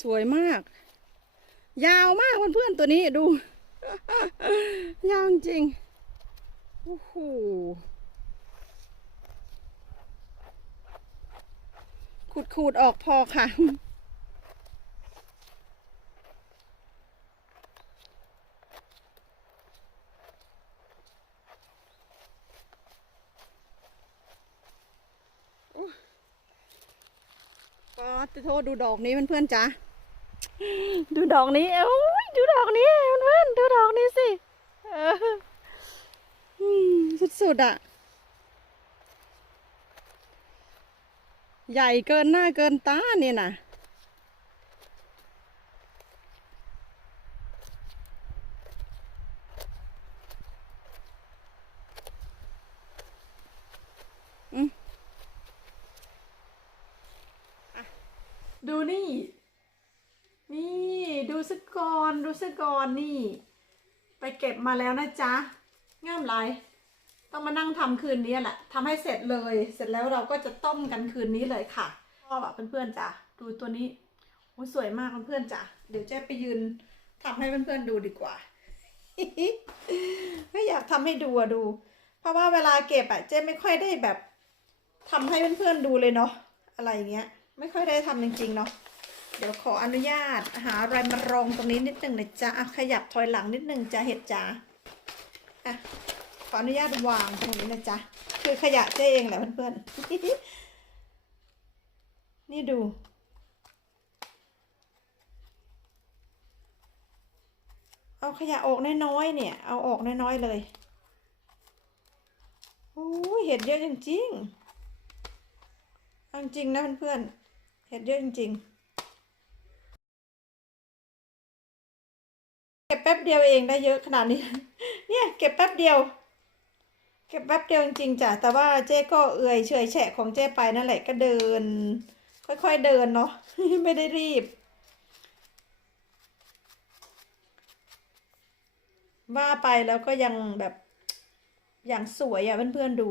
สวยมาก ยาวมากเพื่อนๆตัวนี้ดู ยาวจริงโอ้โหขูดขูดๆออกพอค่ะ ก็จะโทษดูดอกนี้เพื่อนๆจ้ะ ดูดอกนี้โอ้ยดูดอกนี้เพื่อนๆดูดอกนี้สิเออสุดๆอะ ใหญ่เกินหน้าเกินตาเนี่ยนะอืมอะดูนี่ นี่ ดูสกอนดูสกอนนี่ ไปเก็บมาแล้วนะจ๊ะง่ามไรต้องมานั่งทำคืนนี้แหละทำให้เสร็จเลย เสร็จแล้วเราก็จะต้มกันคืนนี้เลยค่ะชอบอะเพื่อนๆจ้ะดูตัวนี้โอ้สวยมากเพื่อนๆจ้ะเดี๋ยวเจ๊ไปยืนทำให้เพื่อนๆดูดีกว่าไม่อยากทำให้ดูอะดู เพราะว่าเวลาเก็บอะเจ๊ไม่ค่อยได้แบบทำให้เพื่อนๆดูเลยเนาะอะไรอย่างเงี้ย ไม่ค่อยได้ทำจริงๆเนาะ เดี๋ยวขออนุญาตหาอะไรมารองตรงนี้นิดหนึ่งนะจ๊ะขยับถอยหลังนิดหนึ่งจ้ะเห็ดจ้าอะขออนุญาตวางตรงนี้นะจ๊ะคือขยะเจ๊เองแหละเพื่อนๆ นี่ดูเอาขยะออกน้อยๆเนี่ย เอาออกน้อยๆเลยโอ้ยเห็ดเยอะจริงๆจริงนะเพื่อนๆ เห็ดเยอะจริงๆ เก็บแป๊บเดียวเองได้เยอะขนาดนี้ เนี่ยเก็บแป๊บเดียว เก็บแป๊บเดียวจริงๆจ้ะ แต่ว่าเจ๊ก็เอื่อยเฉยแฉะของเจ๊ไปนั่นแหละก็เดิน ค่อยๆเดินเนาะไม่ได้รีบ ว่าไปแล้วก็ยังแบบอย่างสวยอะ่ะเพื่อนๆดู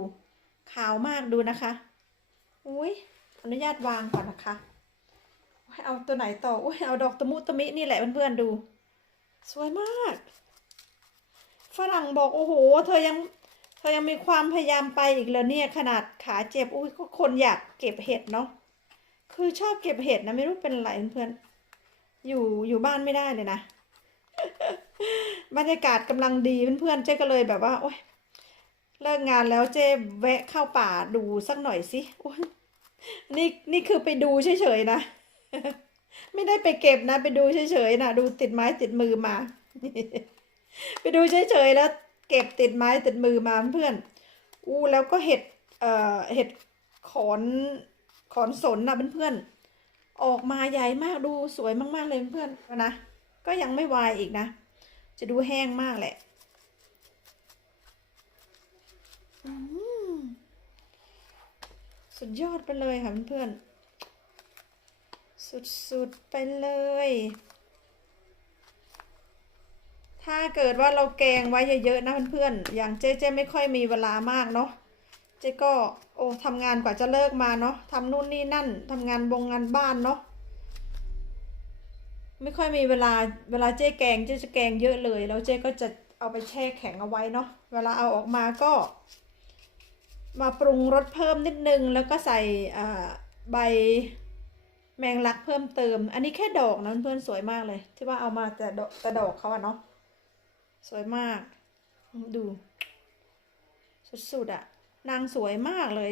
ขาวมากดูนะคะ อุ้ยอนุญาตวางก่อนนะคะ เอาตัวไหนต่ออุ้ยเอาดอกตะมุตะมินี่แหละเพื่อนๆดู สวยมาก ฝรั่งบอกโอ้โห เธอยัง เธอยังมีความพยายามไปอีกแล้วเนี่ย ขนาดขาเจ็บอุ้ยก็คนอยากเก็บเห็ดเนาะคือชอบเก็บเห็ดนะไม่รู้เป็นไรเพื่อนอยู่อยู่บ้านไม่ได้เลยนะบรรยากาศกำลังดีเพื่อนๆเจ๊ก็เลยแบบว่า โอ๊ยเลิกงานแล้วเจ๊แวะเข้าป่าดูสักหน่อยสิโอ๊ยนี่นี่คือไปดูเฉยๆนะ ไม่ได้ไปเก็บนะ ไปดูเฉยๆนะดูติดไม้ติดมือมา ไปดูเฉยๆแล้วเก็บติดไม้ติดมือมาเพื่อน อู้แล้วก็เห็ดเอ่อเห็ดขอนขอนสนนะเพื่อนๆออกมาใหญ่มากดูสวยมากๆเลยเพื่อนนะก็ยังไม่วายอีกนะ จะดูแห้งมากแหละสุดยอดไปเลยค่ะเพื่อนๆ สุดๆ ไปเลย ถ้าเกิดว่าเราแกงไว้เยอะๆนะเพื่อนๆ อย่างเจ๊เจ๊ไม่ค่อยมีเวลามากเนาะ เจ๊ก็โอ้ทำงานกว่าจะเลิกมาเนาะทำนู่นนี่นั่นทำงานบงงานบ้านเนาะ ไม่ค่อยมีเวลาเวลาเจ๊แกงเจ๊จะแกงเยอะเลย แล้วเจ๊ก็จะเอาไปแช่แข็งเอาไว้เนาะ เวลาเอาออกมาก็ มาปรุงรสเพิ่มนิดนึงแล้วก็ใส่ใบ แมงลักเพิ่มเติม อันนี้แค่ดอกนะเพื่อนๆสวยมากเลย ที่ว่าเอามาแต่ดอกแต่ดอกเขาอะเนาะสวยมาก ดูสุดๆอะนางสวยมากเลย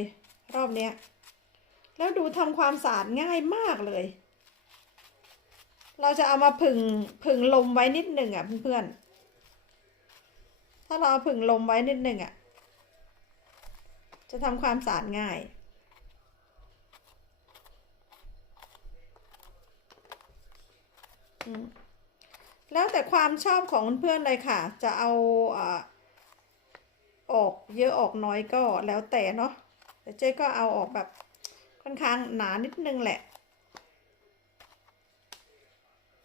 รอบเนี้ยแล้วดูทำความสะอาดง่ายมากเลย เราจะเอามาผึ่งผึ่งลมไว้นิดหนึ่งอะเพื่อนๆถ้าเราเอาผึ่งลมไว้นิดหนึ่งอะจะทำความสะอาดง่าย อืม แล้วแต่ความชอบของเพื่อนเลยค่ะ จะเอาอ่าออกเยอะออกน้อยก็แล้วแต่เนาะแต่เจ๊ก็เอาออกแบบค่อนข้างหนานิดนึงแหละ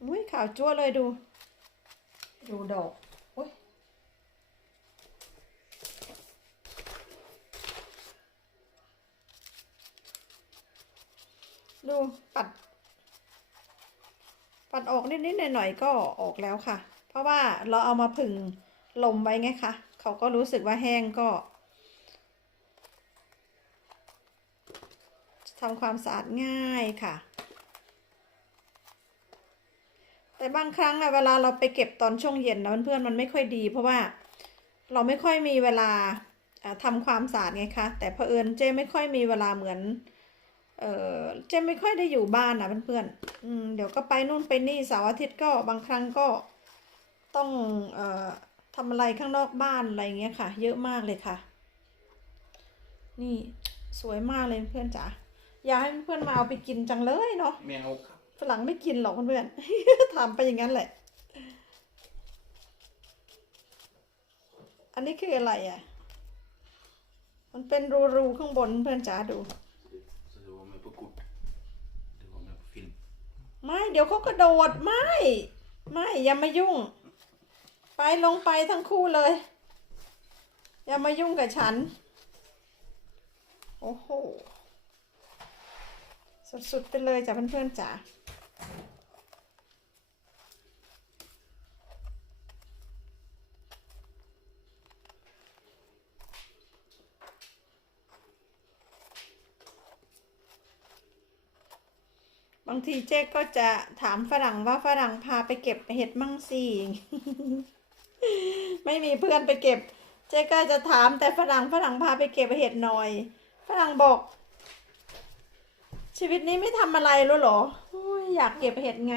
อุ้ยขาวจั่วเลยดู ดูดอกอุ้ยดูปัด ปัดออกนิดๆหน่อยๆก็ออกแล้วค่ะ เพราะว่าเราเอามาผึ่งลมไว้ไงคะเขาก็รู้สึกว่าแห้งก็ทำความสะอาดง่ายค่ะ แต่บางครั้งอะเวลาเราไปเก็บตอนช่วงเย็นนะเพื่อนๆมันไม่ค่อยดี เพราะว่าเราไม่ค่อยมีเวลาอ่าทำความสะอาดไงคะ แต่เผอิญเจ้ไม่ค่อยมีเวลาเหมือน เออเจ้ไม่ค่อยได้อยู่บ้านนะเพื่อนๆอืมเดี๋ยวก็ไปนู่นไปนี่เสาร์อาทิตย์ก็บางครั้งก็ต้องเอ่อทำอะไรข้างนอกบ้านอะไรเงี้ยค่ะ เยอะมากเลยค่ะ นี่สวยมากเลยเพื่อนจ๋าอยากให้เพื่อนๆมาเอาไปกินจังเลยเนาะแมวครับฝรั่งไม่กินหรอกเพื่อนๆทำไปอย่างนั้นแหละ อันนี้คืออะไรอะ มันเป็นรูๆข้างบนเพื่อนจ๋าดู ไม่เดี๋ยวเขากระโดดไม่ ไม่อย่ามายุ่ง ไปลงไปทั้งคู่เลย อย่ามายุ่งกับฉัน โอ้โหสุดๆไปเลยจ้ะเพื่อนๆจ๋า บางทีเจ๊ก็จะถามฝรั่งว่าฝรั่งพาไปเก็บเห็ดมั่งสิไม่มีเพื่อนไปเก็บ เจ๊ก็จะถามแต่ฝรั่งฝรั่งพาไปเก็บเห็ดหน่อย ฝรั่งบอก ชีวิตนี้ไม่ทำอะไรแล้วหรออยอยากเก็บเห็ดไง